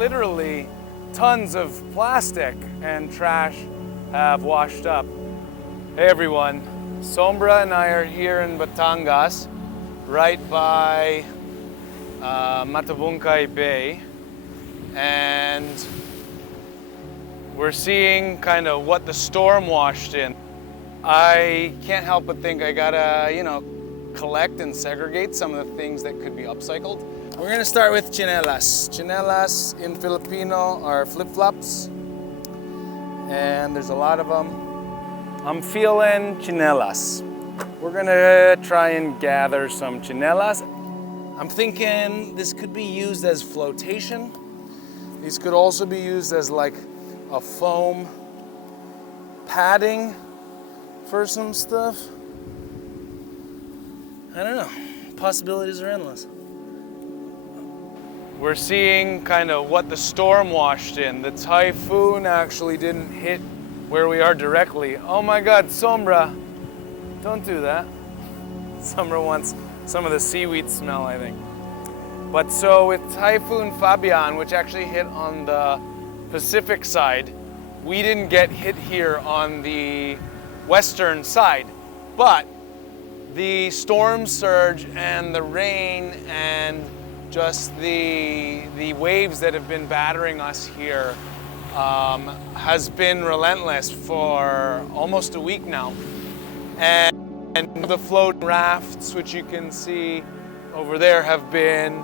literally tons of plastic and trash have washed up. Hey everyone, Sombra and I are here in Batangas, right by Matabungkay Bay, and we're seeing kind of what the storm washed in. I can't help but think I gotta, collect and segregate some of the things that could be upcycled. We're gonna start with tsinelas. Tsinelas in Filipino are flip-flops, and there's a lot of them. I'm feeling tsinelas. We're gonna try and gather some tsinelas. I'm thinking this could be used as flotation. These could also be used as like a foam padding for some stuff. I don't know, possibilities are endless. We're seeing kind of what the storm washed in. The typhoon actually didn't hit where we are directly. Oh my God, Sombra, don't do that. Sombra wants some of the seaweed smell, I think. But so with Typhoon Fabian, which actually hit on the Pacific side, we didn't get hit here on the western side, but the storm surge and the rain and just the waves that have been battering us here has been relentless for almost a week now. And the float rafts, which you can see over there, have been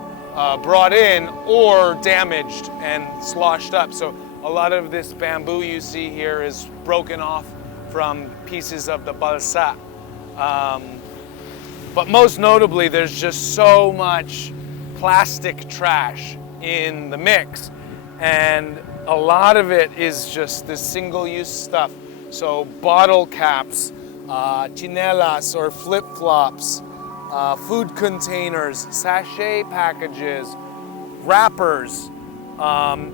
brought in or damaged and sloshed up. So a lot of this bamboo you see here is broken off from pieces of the balsa. But most notably, there's just so much plastic trash in the mix, and a lot of it is just this single-use stuff. So bottle caps, tsinelas or flip-flops, food containers, sachet packages, wrappers,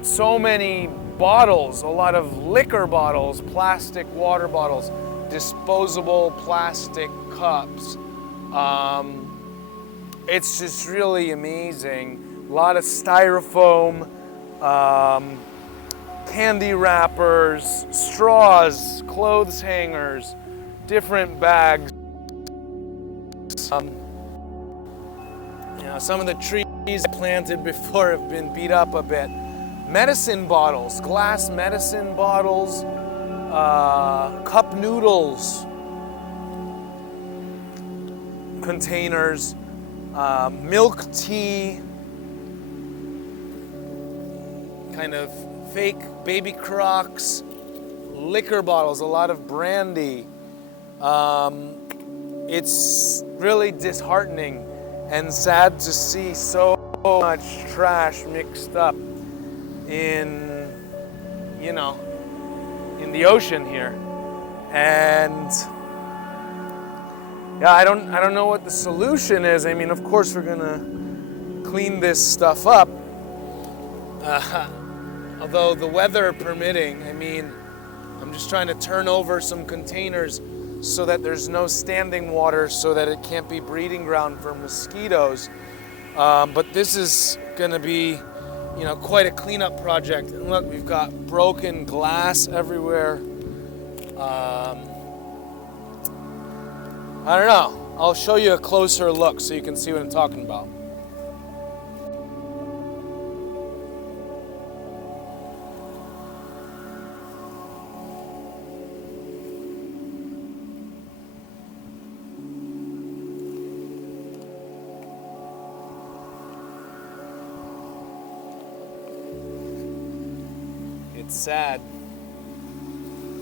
so many bottles, a lot of liquor bottles, plastic water bottles, disposable plastic cups. It's just really amazing. A lot of styrofoam, candy wrappers, straws, clothes hangers, different bags. Some of the trees planted before have been beat up a bit. Medicine bottles, glass medicine bottles, cup noodles, containers, milk tea, kind of fake baby crocs, liquor bottles, a lot of brandy. It's really disheartening and sad to see so much trash mixed up in the ocean here. And yeah, I don't know what the solution is. I mean, of course we're gonna clean this stuff up. Although the weather permitting, I mean, I'm just trying to turn over some containers so that there's no standing water, so that it can't be breeding ground for mosquitoes. But this is gonna be, quite a cleanup project. And look, we've got broken glass everywhere. I don't know. I'll show you a closer look so you can see what I'm talking about. It's sad.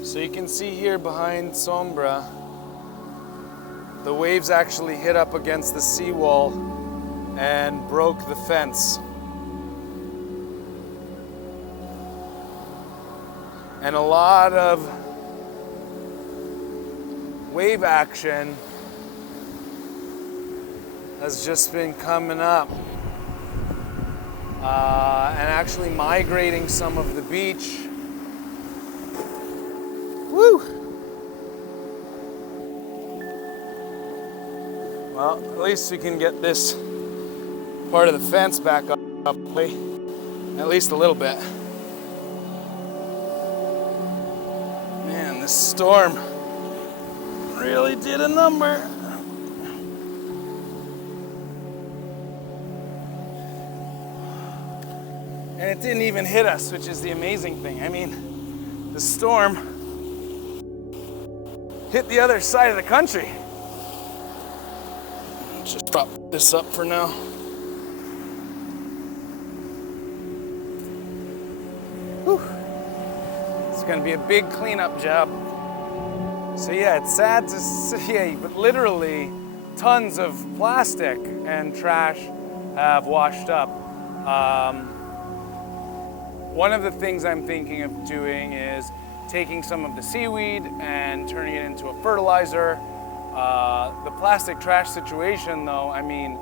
So you can see here behind Sombra, the waves actually hit up against the seawall and broke the fence. And a lot of wave action has just been coming up and actually migrating some of the beach. Woo! Well, at least we can get this part of the fence back up. At least a little bit. Man, this storm really did a number. And it didn't even hit us, which is the amazing thing. I mean, the storm hit the other side of the country. Let's just prop this up for now. Whew. It's gonna be a big cleanup job. So yeah, it's sad to see, but literally tons of plastic and trash have washed up. One of the things I'm thinking of doing is taking some of the seaweed and turning it into a fertilizer. The plastic trash situation though, I mean,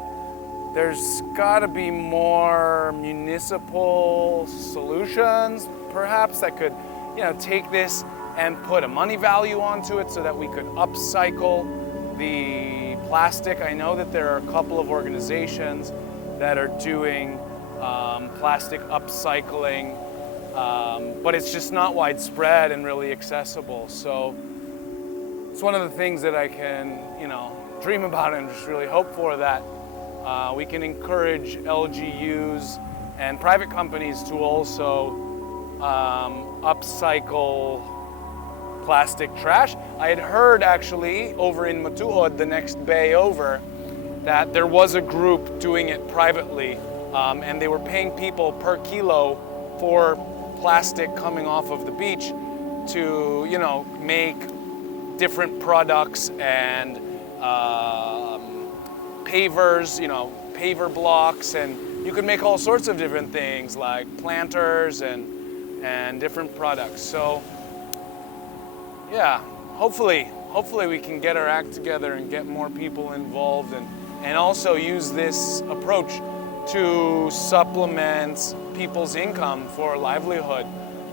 there's gotta be more municipal solutions perhaps that could, you know, take this and put a money value onto it so that we could upcycle the plastic. I know that there are a couple of organizations that are doing plastic upcycling, but it's just not widespread and really accessible. So it's one of the things that I can, you know, dream about and just really hope for, that we can encourage LGUs and private companies to also upcycle plastic trash. I had heard actually over in Matuod, the next bay over, that there was a group doing it privately, and they were paying people per kilo for plastic coming off of the beach to, you know, make different products and pavers, you know, paver blocks, and you could make all sorts of different things like planters and different products. So yeah, hopefully we can get our act together and get more people involved, and also use this approach to supplement people's income for livelihood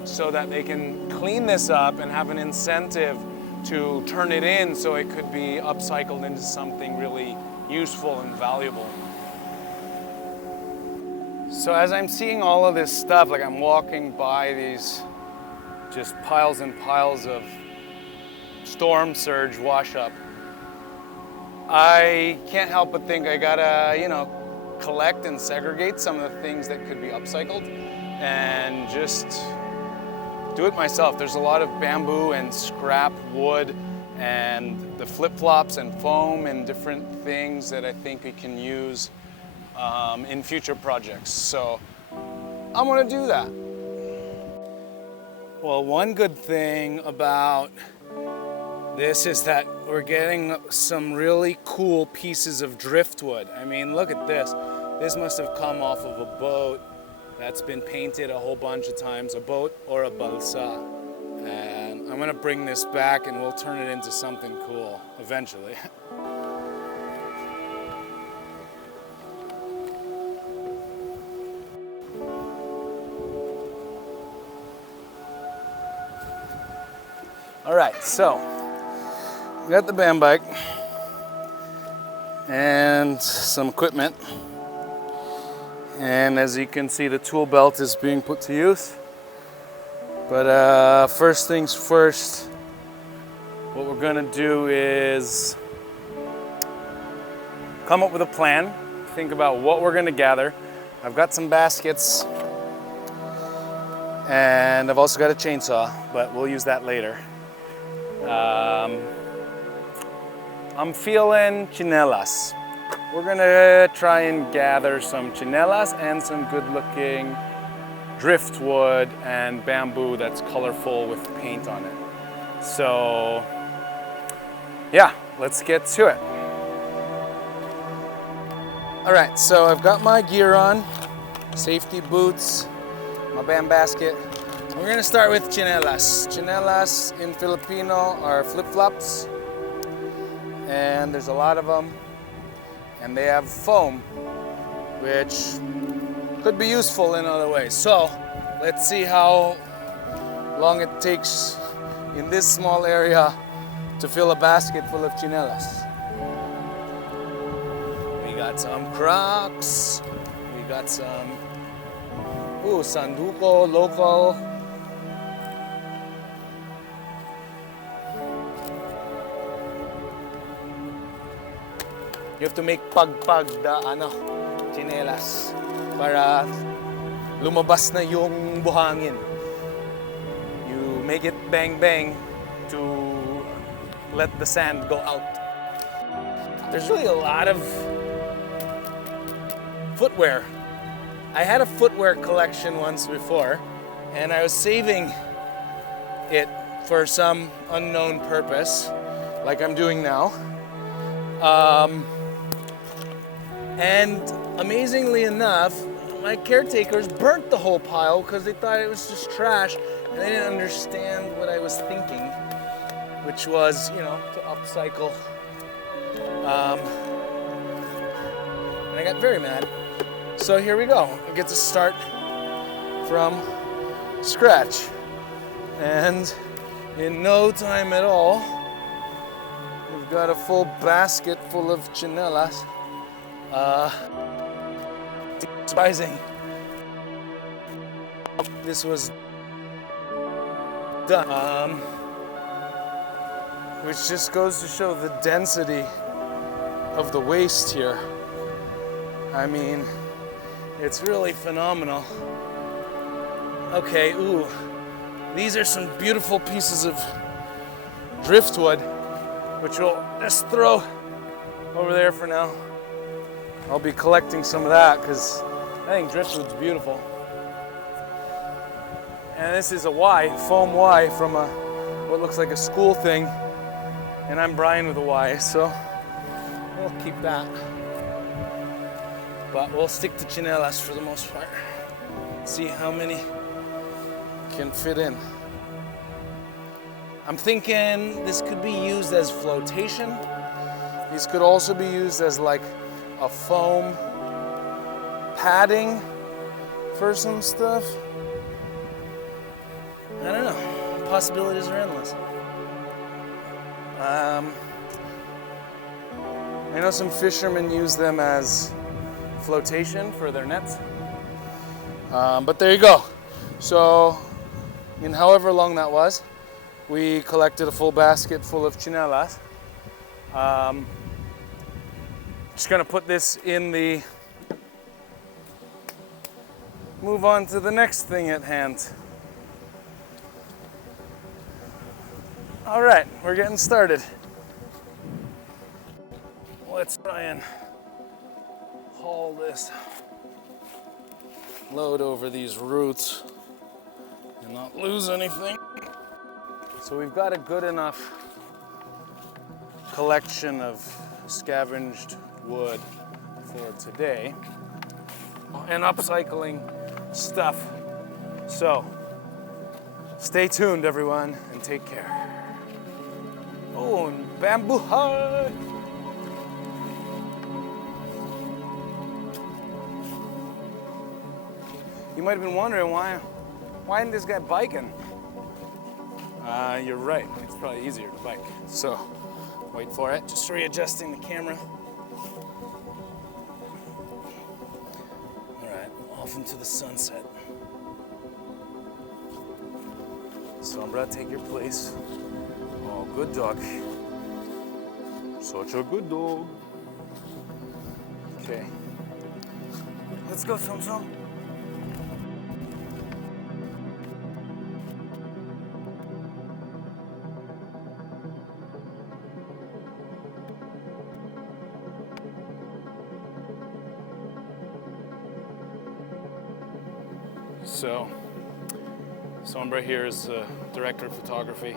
so that they can clean this up and have an incentive to turn it in so it could be upcycled into something really useful and valuable. So as I'm seeing all of this stuff, like I'm walking by these just piles and piles of storm surge wash up, I can't help but think I gotta, you know, collect and segregate some of the things that could be upcycled and just do it myself. There's a lot of bamboo and scrap wood and the flip-flops and foam and different things that I think we can use in future projects. So I'm gonna do that. Well, one good thing about this is that we're getting some really cool pieces of driftwood. I mean, look at this. This must have come off of a boat that's been painted a whole bunch of times, a boat or a balsa. And I'm gonna bring this back and we'll turn it into something cool eventually. All right, so we got the band bike and some equipment. And as you can see, the tool belt is being put to use. But first things first, what we're gonna do is come up with a plan, think about what we're gonna gather. I've got some baskets and I've also got a chainsaw, but we'll use that later. I'm feeling Tsinelas. We're gonna try and gather some Tsinelas and some good-looking driftwood and bamboo that's colorful with paint on it. So, yeah, let's get to it. All right, so I've got my gear on, safety boots, my band basket. We're gonna start with Tsinelas. Tsinelas in Filipino are flip-flops, and there's a lot of them. And they have foam, which could be useful in other ways. So let's see how long it takes in this small area to fill a basket full of Tsinelas. We got some crocs, we got some Ooh, sanduko, local. You have to make pag-pag the tsinelas para lumabas na yung buhangin. You make it bang-bang to let the sand go out. There's really a lot of footwear. I had a footwear collection once before, and I was saving it for some unknown purpose, like I'm doing now. And amazingly enough, my caretakers burnt the whole pile because they thought it was just trash, and they didn't understand what I was thinking, which was, you know, to upcycle. And I got very mad. So here we go. We get to start from scratch. And in no time at all, we've got a full basket full of Tsinelas. Surprising. This was done. Which just goes to show the density of the waste here. I mean, it's really phenomenal. Okay, ooh. These are some beautiful pieces of driftwood, which we'll just throw over there for now. I'll be collecting some of that because I think driftwood's beautiful. And this is a Y, foam Y from what looks like a school thing. And I'm Brian with a Y, so we'll keep that. But we'll stick to Tsinelas for the most part. See how many can fit in. I'm thinking this could be used as flotation. These could also be used as like a foam padding for some stuff. I don't know. Possibilities are endless. I know some fishermen use them as flotation for their nets. But there you go. So, in however long that was, we collected a full basket full of Tsinelas. Just gonna put this in the... Move on to the next thing at hand. All right, we're getting started. Let's try and haul this load over these roots and not lose anything. So we've got a good enough collection of scavenged wood for today and upcycling stuff. So stay tuned, everyone, and take care. Oh, and bamboo hut! You might have been wondering why isn't this guy biking? You're right, it's probably easier to bike. So, wait for it, just readjusting the camera. All right, off into the sunset. Sombra, take your place. Oh, good dog. Such a good dog. Okay. Let's go, Som. So, Sombra here is the director of photography,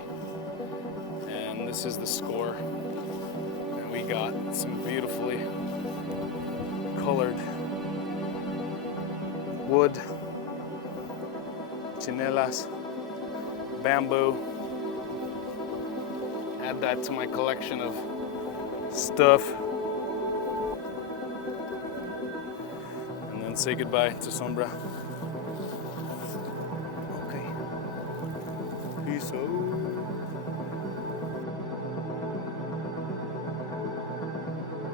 and this is the score. And we got some beautifully colored wood, Tsinelas, bamboo. Add that to my collection of stuff. And then say goodbye to Sombra.